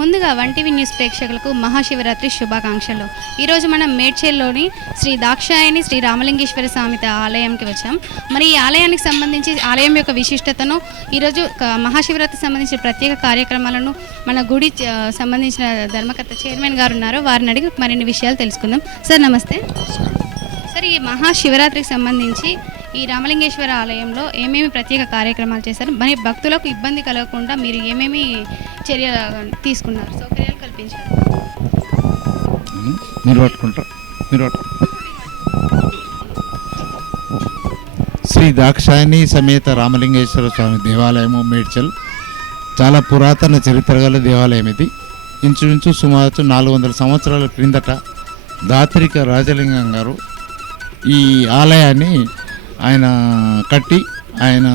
ముందుగా one TV news ప్రేక్షకులకు మహాశివరాత్రి శుభాకాంక్షలు. ఈరోజు మనం మేడ్చల్లోని శ్రీ దాక్షాయణి శ్రీ రామలింగేశ్వర స్వామి ఆలయంకి వచ్చాం. మరి ఈ ఆలయానికి సంబంధించి ఆలయం యొక్క విశిష్టతను, ఈరోజు మహాశివరాత్రికి సంబంధించిన ప్రత్యేక కార్యక్రమాలను మన గుడి సంబంధించిన ధర్మకర్త చైర్మన్ గారు ఉన్నారు, వారిని అడిగి మరిన్ని విషయాలు తెలుసుకుందాం. సార్ నమస్తే. సార్, ఈ మహాశివరాత్రికి సంబంధించి ఈ రామలింగేశ్వర ఆలయంలో ఏమేమి ప్రత్యేక కార్యక్రమాలు చేశారు, మరి భక్తులకు ఇబ్బంది కలగకుండా మీరు ఏమేమి చర్యలు తీసుకున్నారు, సౌకర్యాలు కల్పించారు? శ్రీ దాక్షాయణి సమేత రామలింగేశ్వర స్వామి దేవాలయము మేడ్చల్ చాలా పురాతన చరిత్ర గల దేవాలయం. ఇది ఇంచుమించు సుమారు 400 సంవత్సరాల క్రిందట దాత్రిక రాజలింగం గారు ఈ ఆలయాన్ని ఆయన కట్టి, ఆయన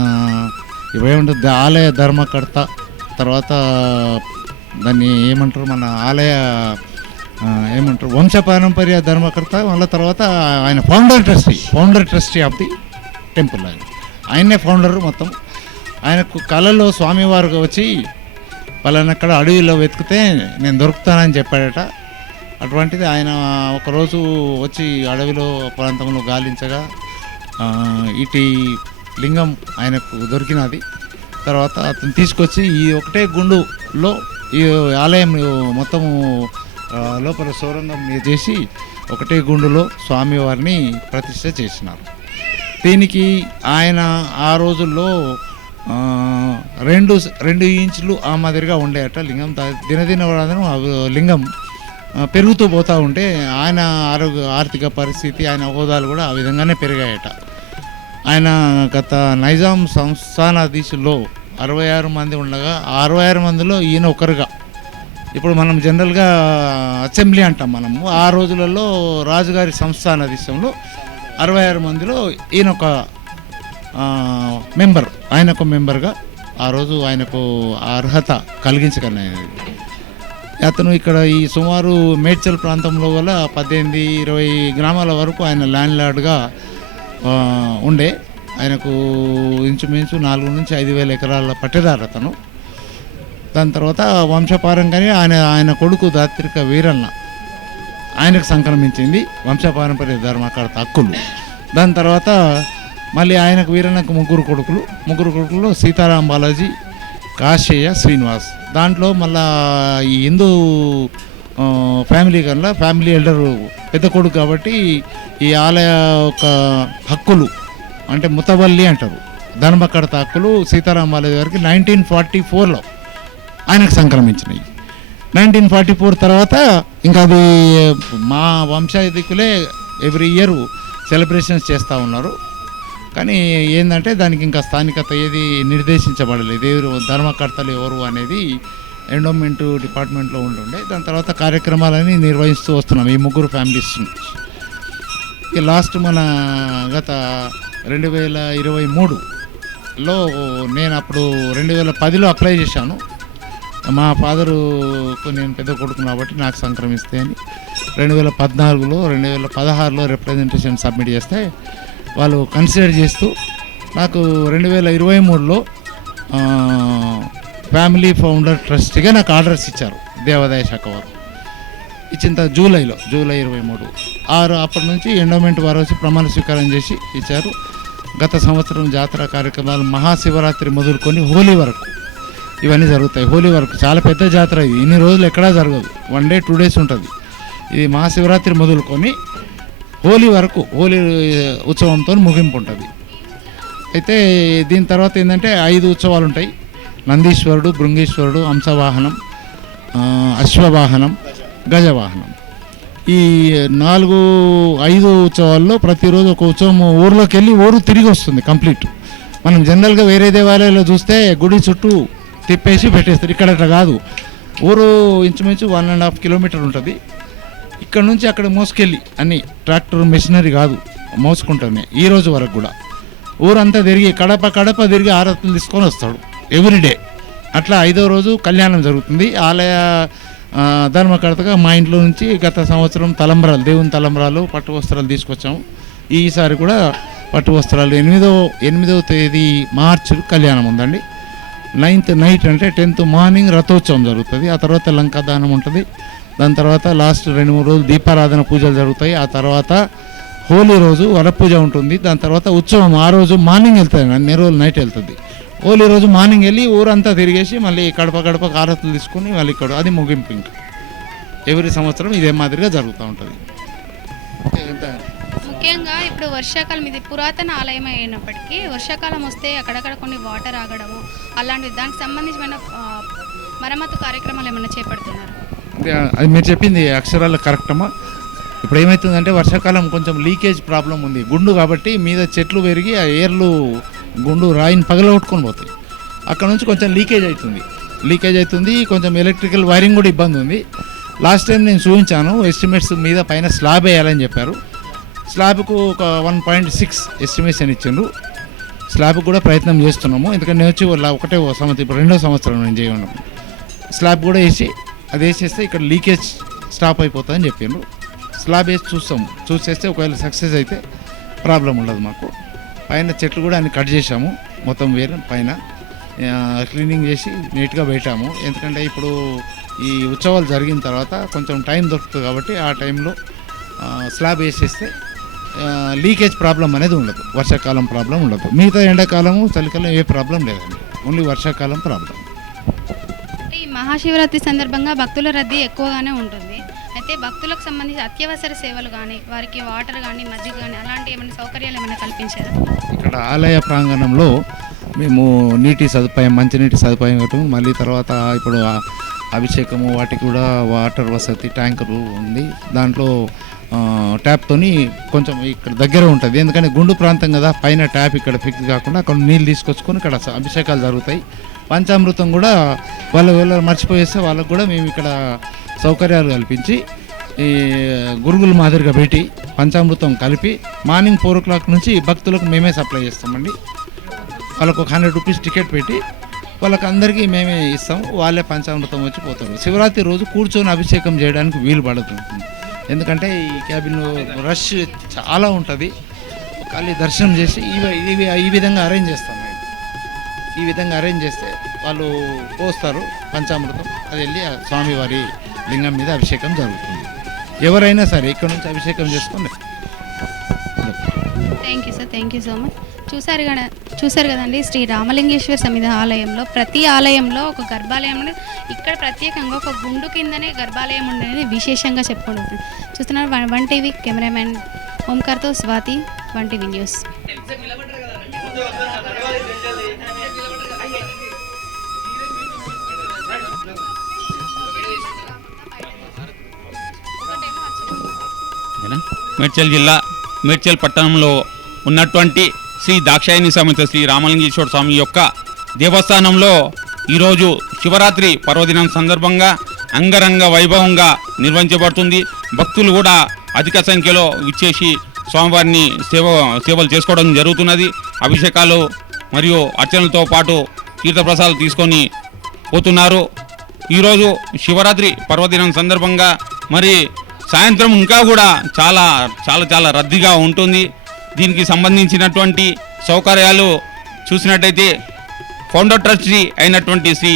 ఏమంటారు ఆలయ ధర్మకర్త, తర్వాత దాన్ని ఏమంటారు మన ఆలయ ఏమంటారు వంశపారంపర్య ధర్మకర్త, మళ్ళీ తర్వాత ఆయన founder trustee of the temple. ఆయనే ఫౌండర్ మొత్తం. ఆయనకు కళలో స్వామివారు వచ్చి పలానక్కడ అడవిలో వెతికితే నేను దొరుకుతానని చెప్పాడట. అటువంటిది ఆయన ఒకరోజు వచ్చి అడవిలో ప్రాంతంలో గాలించగా ఇటు లింగం ఆయనకు దొరికినది. తర్వాత అతను తీసుకొచ్చి ఈ ఒకటే గుండులో ఈ ఆలయం మొత్తము లోపల సౌరంగం చేసి ఒకటే గుండులో స్వామివారిని ప్రతిష్ఠ చేసినారు. దీనికి ఆయన ఆ రోజుల్లో 2 ఇంచులు ఆ మాదిరిగా ఉండేట లింగం. దినదిన లింగం పెరుగుతూ పోతూ ఉంటే ఆయన ఆర్థిక పరిస్థితి, ఆయన హోదాలు కూడా ఆ విధంగానే పెరిగాయట. ఆయన గత నైజాం సంస్థానాధీశుల్లో 66 మంది ఉండగా 66 మందిలో ఈయన ఒకరుగా, ఇప్పుడు మనం జనరల్గా అసెంబ్లీ అంటాం మనము, ఆ రోజులలో రాజుగారి సంస్థానాధీశంలో 66 మందిలో ఈయన ఒక మెంబర్, ఆయన ఒక మెంబర్గా ఆ రోజు ఆయనకు అర్హత కలిగించగలిగినది. అతను ఇక్కడ ఈ సుమారు మేడ్చల్ ప్రాంతంలో గల 18-20 గ్రామాల వరకు ఆయన ల్యాండ్ లార్డ్గా ఉండే. ఆయనకు ఇంచుమించు 4 నుంచి 5,000 ఎకరాల పట్టేదారు అతను. దాని తర్వాత వంశపారంగానే ఆయన కొడుకు దాత్రిక వీరన్న ఆయనకు సంక్రమించింది వంశపారంపర్య ధర్మకర్త హక్కులు. దాని తర్వాత మళ్ళీ ఆయనకు వీరన్నకు ముగ్గురు కొడుకులు సీతారాం బాలాజీ, కాశయ్య, శ్రీనివాస్. దాంట్లో మళ్ళా ఈ హిందూ ఫ్యామిలీ కన్నా ఫ్యామిలీ ఎల్డర్ పెద్ద కొడుకు కాబట్టి ఈ ఆలయ ఒక హక్కులు అంటే ముతవల్లి అంటారు, ధర్మకర్త హక్కులు సీతారాం బాలాజీ గారికి 1944లో ఆయనకు సంక్రమించినాయి. 1944 తర్వాత ఇంకా అది మా వంశాధికులే ఎవ్రీ ఇయర్ సెలబ్రేషన్స్ చేస్తూ ఉన్నారు. కానీ ఏంటంటే దానికి ఇంకా స్థానికత ఏది నిర్దేశించబడలేదు, ఎవరు ధర్మకర్తలు ఎవరు అనేది ఎండోమెంట్ డిపార్ట్మెంట్లో ఉంటుండే. దాని తర్వాత కార్యక్రమాలని నిర్వహిస్తూ వస్తున్నాం ఈ ముగ్గురు ఫ్యామిలీస్. ఇక లాస్ట్ మన గత 2023లో నేను అప్పుడు 2010లో అప్లై చేశాను. మా ఫాదరుకు నేను పెద్ద కొడుకు కాబట్టి నాకు సంక్రమిస్తే అని 2014లో 2016లో రిప్రజెంటేషన్ సబ్మిట్ చేస్తే వాళ్ళు కన్సిడర్ చేస్తూ నాకు 2023లో ఫ్యామిలీ ఫౌండర్ ట్రస్టీగా నాకు ఆర్డర్స్ ఇచ్చారు దేవాదాయ శాఖ వారు. ఇచ్చిన జూలై 23 అప్పటి నుంచి ఎండోమెంట్ వారు వచ్చి ప్రమాణ స్వీకారం చేసి ఇచ్చారు. గత సంవత్సరం జాతర కార్యక్రమాలు మహాశివరాత్రి మొదలుకొని హోలీ వరకు ఇవన్నీ జరుగుతాయి. హోలీ వరకు చాలా పెద్ద జాతర ఇది, ఇన్ని రోజులు ఎక్కడా జరగదు, 1 day 2 days ఉంటుంది. ఇది మహాశివరాత్రి మొదలుకొని హోలీ వరకు, హోలీ ఉత్సవంతో ముగింపు ఉంటుంది. అయితే దీని తర్వాత ఏంటంటే 5 ఉత్సవాలు ఉంటాయి. నందీశ్వరుడు, భృంగీశ్వరుడు, హంసవాహనం, అశ్వవాహనం, గజవాహనం. ఈ 4-5 ఉత్సవాల్లో ప్రతిరోజు ఒక ఉత్సవం ఊర్లోకి వెళ్ళి ఊరు తిరిగి వస్తుంది కంప్లీట్. మనం జనరల్గా వేరే దేవాలయాల్లో చూస్తే గుడి చుట్టూ తిప్పేసి పెట్టేస్తారు, ఇక్కడ అట్లా కాదు. ఊరు ఇంచుమించు 1.5 kilometer ఉంటుంది. ఇక్కడ నుంచి అక్కడ మోసుకెళ్ళి అన్ని ట్రాక్టర్ మెషినరీ కాదు, మోసుకుంటానే ఈ రోజు వరకు కూడా ఊరంతా తిరిగి కడప తిరిగి ఆరతులు తీసుకొని వస్తాడు ఎవ్రీడే. అట్లా 5వ రోజు కళ్యాణం జరుగుతుంది. ఆలయ ధర్మకర్తగా మా ఇంట్లో నుంచి గత సంవత్సరం తలంబ్రాలు, దేవుని తలంబ్రాలు, పట్టు వస్త్రాలు తీసుకొచ్చాము. ఈసారి కూడా పట్టు వస్త్రాలు 8వ తేదీ మార్చి కళ్యాణం ఉందండి. 9th నైట్ అంటే 10th మార్నింగ్ రథోత్సవం జరుగుతుంది. ఆ తర్వాత లంకాదానం ఉంటుంది. దాని తర్వాత లాస్ట్ 2-3 రోజులు దీపారాధన పూజలు జరుగుతాయి. ఆ తర్వాత హోలీ రోజు వరపూజ ఉంటుంది. దాని తర్వాత ఉత్సవం ఆ రోజు మార్నింగ్ వెళ్తుంది, అన్ని రోజులు నైట్ వెళ్తుంది. హోలీ రోజు మార్నింగ్ వెళ్ళి ఊరంతా తిరిగేసి మళ్ళీ గడప హారతులు తీసుకుని మళ్ళీ ఇక్కడ అది ముగింపు. ఇంకా ఎవ్రీ సంవత్సరం ఇదే మాదిరిగా జరుగుతూ ఉంటుంది. ముఖ్యంగా ఇప్పుడు వర్షాకాలం, ఇది పురాతన ఆలయం అయినప్పటికీ వర్షాకాలం వస్తే అక్కడక్కడ కొన్ని వాటర్ ఆగడము అలాంటివి, దానికి సంబంధించిన మరమ్మతు కార్యక్రమాలు ఏమైనా చేపడుతున్నారు? అది మీరు చెప్పింది అక్షరాలు కరెక్టమా. ఇప్పుడు ఏమవుతుందంటే వర్షాకాలం కొంచెం లీకేజ్ ప్రాబ్లం ఉంది. గుండు కాబట్టి మీద చెట్లు పెరిగి ఆ ఏర్లు గుండు రాయిని పగలగొట్టుకొని పోతాయి. అక్కడ నుంచి కొంచెం లీకేజ్ అవుతుంది. కొంచెం ఎలక్ట్రికల్ వైరింగ్ కూడా ఇబ్బంది ఉంది. లాస్ట్ టైం నేను చూపించాను, ఎస్టిమేట్స్ మీద పైన స్లాబ్ వేయాలని చెప్పారు. స్లాబ్కు ఒక 1.6 ఎస్టిమేషన్ ఇచ్చిండ్రు. స్లాబ్కి కూడా ప్రయత్నం చేస్తున్నాము. ఎందుకంటే నేను వచ్చి ఒకటే సంవత్సరం, ఇప్పుడు 2వ సంవత్సరం నేను చేయడం. స్లాబ్ కూడా వేసి అది వేసేస్తే ఇక్కడ లీకేజ్ స్టాప్ అయిపోతుందని చెప్పిండ్రు. స్లాబ్ వేసి చూసేస్తే ఒకవేళ సక్సెస్ అయితే ప్రాబ్లం ఉండదు మాకు. పైన చెట్లు కూడా అన్ని కట్ చేసాము, మొత్తం వేరే పైన క్లీనింగ్ చేసి నీట్గా పెట్టాము. ఎందుకంటే ఇప్పుడు ఈ ఉత్సవాలు జరిగిన తర్వాత కొంచెం టైం దొరుకుతుంది కాబట్టి ఆ టైంలో స్లాబ్ వేసేస్తే లీకేజ్ ప్రాబ్లం అనేది ఉండదు, వర్షాకాలం ప్రాబ్లం ఉండదు. మిగతా ఎండాకాలము చలికాలం ఏ ప్రాబ్లం లేదండి, ఓన్లీ వర్షాకాలం ప్రాబ్లం. ఈ మహాశివరాత్రి సందర్భంగా భక్తుల రద్దీ ఎక్కువగానే ఉంటుంది. అయితే భక్తులకు సంబంధించి అత్యవసర సేవలు కానీ, వారికి వాటర్ కానీ, మజ్జిగ కానీ అలాంటి ఏమైనా సౌకర్యాలు ఏమైనా కల్పించారా? ఇక్కడ ఆలయ ప్రాంగణంలో మేము నీటి సదుపాయం, మంచినీటి సదుపాయం పెట్టాము. మళ్ళీ తర్వాత ఇప్పుడు అభిషేకము వాటికి కూడా వాటర్ వసతి ట్యాంకరు ఉంది. దాంట్లో ట్యాప్తోని కొంచెం ఇక్కడ దగ్గర ఉంటుంది. ఎందుకంటే గుండు ప్రాంతం కదా, పైన ట్యాప్ ఇక్కడ ఫిక్స్ కాకుండా అక్కడ నీళ్ళు తీసుకొచ్చుకొని ఇక్కడ అభిషేకాలు జరుగుతాయి. పంచామృతం కూడా వాళ్ళు మర్చిపోయేస్తే వాళ్ళకు కూడా మేము ఇక్కడ సౌకర్యాలు కల్పించి ఈ గురుగుల మాదిరిగా పెట్టి పంచామృతం కలిపి మార్నింగ్ 4 o'clock నుంచి భక్తులకు మేమే సప్లై చేస్తామండి. వాళ్ళకు 100 rupees టికెట్ పెట్టి వాళ్ళకి అందరికీ మేమే ఇస్తాం. వాళ్ళే పంచామృతం వచ్చి పోతారు. శివరాత్రి రోజు కూర్చొని అభిషేకం చేయడానికి వీలు పడుతుంది. ఎందుకంటే ఈ క్యాబిన్లో రష్ చాలా ఉంటుంది. ఖాళీ దర్శనం చేసి ఈ విధంగా అరేంజ్ చేస్తాం మేము. ఈ విధంగా అరేంజ్ చేస్తే వాళ్ళు పోస్తారు పంచామృతం, అది వెళ్ళి ఆ స్వామివారి లింగం మీద అభిషేకం జరుగుతుంది. ఎవరైనా సరే ఇక్కడ నుంచి అభిషేకం చేసుకోండి. Thank you so much. చూసారు కదండి, శ్రీ రామలింగేశ్వర సమితి ఆలయంలో ప్రతి ఆలయంలో ఒక గర్భాలయం అనేది, ఇక్కడ ప్రత్యేకంగా ఒక గుండు కిందనే గర్భాలయం ఉండేది విశేషంగా చెప్పుకుంటుంది. చూస్తున్నారు 1 TV కెమెరామెన్ ఓంకార్తో స్వాతి, 1 TV న్యూస్. మేడ్చల్ జిల్లా మేడ్చల్ పట్టణంలో ఉన్నటువంటి శ్రీ దాక్షాయణి సమేత శ్రీ రామలింగేశ్వర స్వామి యొక్క దేవస్థానంలో ఈరోజు శివరాత్రి పర్వదినం సందర్భంగా అంగరంగ వైభవంగా నిర్వహించబడుతుంది. భక్తులు కూడా అధిక సంఖ్యలో విచ్చేసి స్వామివారిని సేవలు చేసుకోవడం జరుగుతున్నది. అభిషేకాలు మరియు అర్చనలతో పాటు తీర్థప్రసాదాలు తీసుకొని పోతున్నారు. ఈరోజు శివరాత్రి పర్వదినం సందర్భంగా మరి సాయంత్రం ఇంకా కూడా చాలా చాలా చాలా రద్దీగా ఉంటుంది. దీనికి సంబంధించినటువంటి సౌకర్యాలు చూసినట్టయితే ఫౌండర్ ట్రస్టీ అయినటువంటి శ్రీ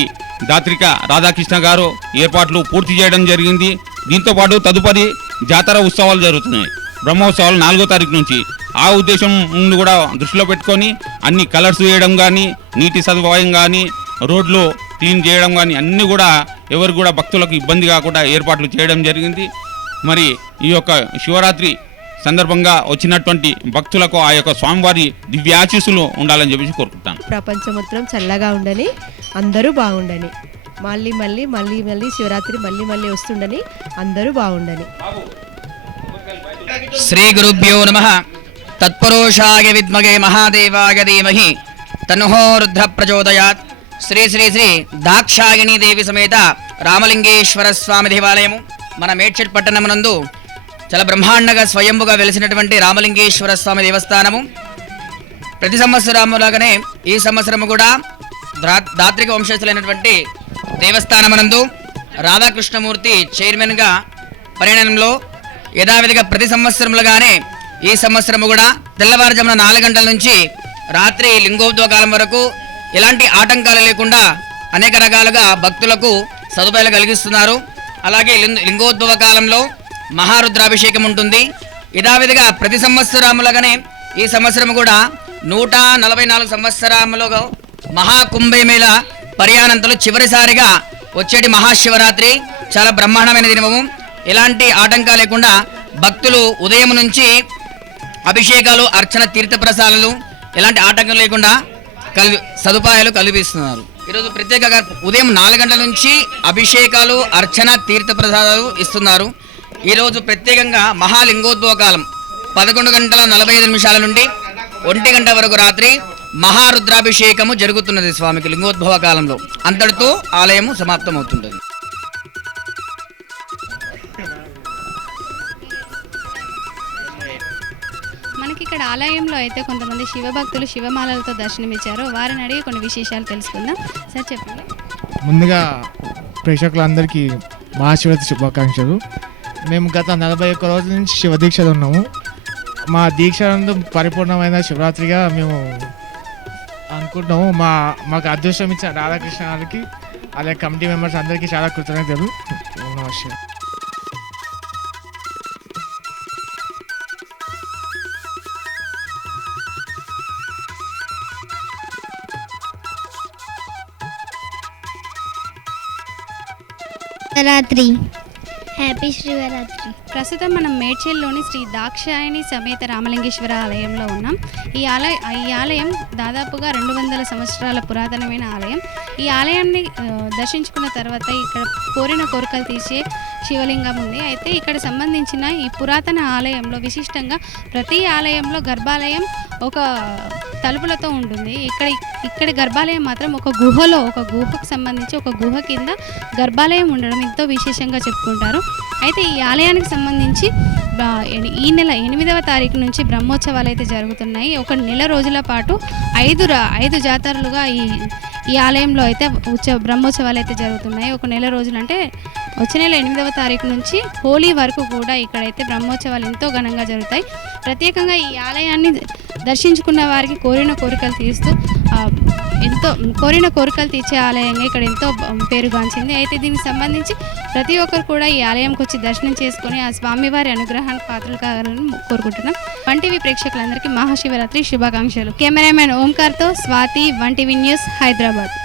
దాత్రిక రాధాకృష్ణ గారు ఏర్పాట్లు పూర్తి చేయడం జరిగింది. దీంతోపాటు తదుపరి జాతర ఉత్సవాలు జరుగుతున్నాయి, బ్రహ్మోత్సవాలు 4వ తారీఖు నుంచి. ఆ ఉద్దేశం ముందు కూడా దృష్టిలో పెట్టుకొని అన్ని కలర్స్ వేయడం కానీ, నీటి సదుపాయం కానీ, రోడ్లు క్లీన్ చేయడం కానీ అన్నీ కూడా ఎవరు కూడా భక్తులకు ఇబ్బంది కాకుండా ఏర్పాట్లు చేయడం జరిగింది. మరి ఈ యొక్క శివరాత్రి సందర్భంగా వచ్చినటువంటి భక్తులకు ఆ యొక్క స్వామివారి దివ్యాశీస్సులు ఉండాలని చెప్పేసి కోరుకుంటాను. ప్రపంచం మొత్తం చల్లగా ఉండని, అందరూ బాగుండని, మళ్ళీ శివరాత్రి మళ్ళీ వస్తుండని, అందరూ బాగుండని. శ్రీ గురుభ్యో నమః. తత్పురుషాయ విద్మగే మహాదేవాయ ధీమహి తన్హో రుద్ర ప్రచోదయాత్. శ్రీ శ్రీ శ్రీ దాక్షాయణీ దేవి సమేత రామలింగేశ్వర స్వామి దేవాలయము మన మేడ్చల్ పట్టణమునందు చాలా బ్రహ్మాండంగా స్వయంభుగా వెలిసినటువంటి రామలింగేశ్వర స్వామి దేవస్థానము. ప్రతి సంవత్సరములాగానే ఈ సంవత్సరము కూడా దాత్రిక వంశస్థులైనటువంటి దేవస్థానమునందు రాధాకృష్ణమూర్తి చైర్మన్గా పరిణామంలో యథావిధిగా ప్రతి సంవత్సరములుగానే ఈ సంవత్సరము కూడా తెల్లవారుజామున 4 గంటల నుంచి రాత్రి లింగోద్వకాలం వరకు ఎలాంటి ఆటంకాలు లేకుండా అనేక రకాలుగా భక్తులకు సదుపాయాలు కలిగిస్తున్నారు. అలాగే లింగోద్భవ కాలంలో మహారుద్రాభిషేకం ఉంటుంది. యథావిధిగా ప్రతి సంవత్సరములుగానే ఈ సంవత్సరం కూడా 144 సంవత్సరములో మహాకుంభమేళ పర్యానంతలో చివరిసారిగా వచ్చేటి మహాశివరాత్రి చాలా బ్రహ్మాండమైన దినము. ఎలాంటి ఆటంకాలు లేకుండా భక్తులు ఉదయం నుంచి అభిషేకాలు, అర్చన, తీర్థప్రసాదాలు ఎలాంటి ఆటంకం లేకుండా సదుపాయాలు కల్పిస్తున్నారు. ఈరోజు ప్రత్యేకంగా ఉదయం 4 గంటల నుంచి అభిషేకాలు, అర్చన, తీర్థప్రసాదాలు ఇస్తున్నారు. ఈరోజు ప్రత్యేకంగా మహాలింగోద్భవ కాలం 11:45 నుండి 1 గంట వరకు రాత్రి మహారుద్రాభిషేకము జరుగుతున్నది స్వామికి లింగోద్భవ కాలంలో. అంతటితో ఆలయము సమాప్తమవుతుంటుంది. మనకి ఇక్కడ ఆలయంలో అయితే కొంతమంది శివభక్తులు శివమాలలతో దర్శనమిచ్చారు. వారిని అడిగి కొన్ని విశేషాలు తెలుసుకుందాం. సార్ చెప్పండి. ముందుగా ప్రేక్షకులందరికీ మహాశివరాత్రి శుభాకాంక్షలు. మేము గత 41 రోజుల నుంచి శివదీక్షలో ఉన్నాము. మా దీక్ష పరిపూర్ణమైన శివరాత్రిగా మేము అనుకుంటున్నాము. మాకు అదృష్టం ఇచ్చిన రాధాకృష్ణ గారికి, అలాగే కమిటీ మెంబర్స్ అందరికీ చాలా కృతజ్ఞతలు. నమస్తే. శివరాత్రి, హ్యాపీ శివరాత్రి. ప్రస్తుతం మనం మేడ్చల్లోని శ్రీ దాక్షాయణి సమేత రామలింగేశ్వర ఆలయంలో ఉన్నాం. ఈ ఆలయం దాదాపుగా 200 సంవత్సరాల పురాతనమైన ఆలయం. ఈ ఆలయాన్ని దర్శించుకున్న తర్వాత ఇక్కడ కోరిన కోరికలు తీసే శివలింగం ఉంది. అయితే ఇక్కడ సంబంధించిన ఈ పురాతన ఆలయంలో విశిష్టంగా ప్రతి ఆలయంలో గర్భాలయం ఒక తలుపులతో ఉంటుంది. ఇక్కడి గర్భాలయం మాత్రం ఒక గుహకు సంబంధించి ఒక గుహ కింద గర్భాలయం ఉండడం ఎంతో విశేషంగా చెప్పుకుంటారు. అయితే ఈ ఆలయానికి సంబంధించి ఈ నెల 8వ తారీఖు నుంచి బ్రహ్మోత్సవాలు అయితే జరుగుతున్నాయి. ఒక నెల రోజుల పాటు 5 జాతరలుగా ఈ ఆలయంలో అయితే బ్రహ్మోత్సవాలు అయితే జరుగుతున్నాయి. ఒక నెల రోజులు అంటే వచ్చే నెల 8వ తారీఖు నుంచి హోలీ వరకు కూడా ఇక్కడైతే బ్రహ్మోత్సవాలు ఎంతో ఘనంగా జరుగుతాయి. ప్రత్యేకంగా ఈ ఆలయాన్ని దర్శించుకున్న వారికి కోరిన కోరికలు తీర్చే ఆలయంగా ఇక్కడ ఎంతో పేరుగాంచింది. అయితే దీనికి సంబంధించి ప్రతి ఒక్కరు కూడా ఈ ఆలయంకి వచ్చి దర్శనం చేసుకుని ఆ స్వామివారి అనుగ్రహానికి పాత్రలు కావాలని కోరుకుంటున్నాం. 1TV ప్రేక్షకులందరికీ మహాశివరాత్రి శుభాకాంక్షలు. కెమెరామెన్ ఓంకార్తో స్వాతి, 1TV న్యూస్, హైదరాబాద్.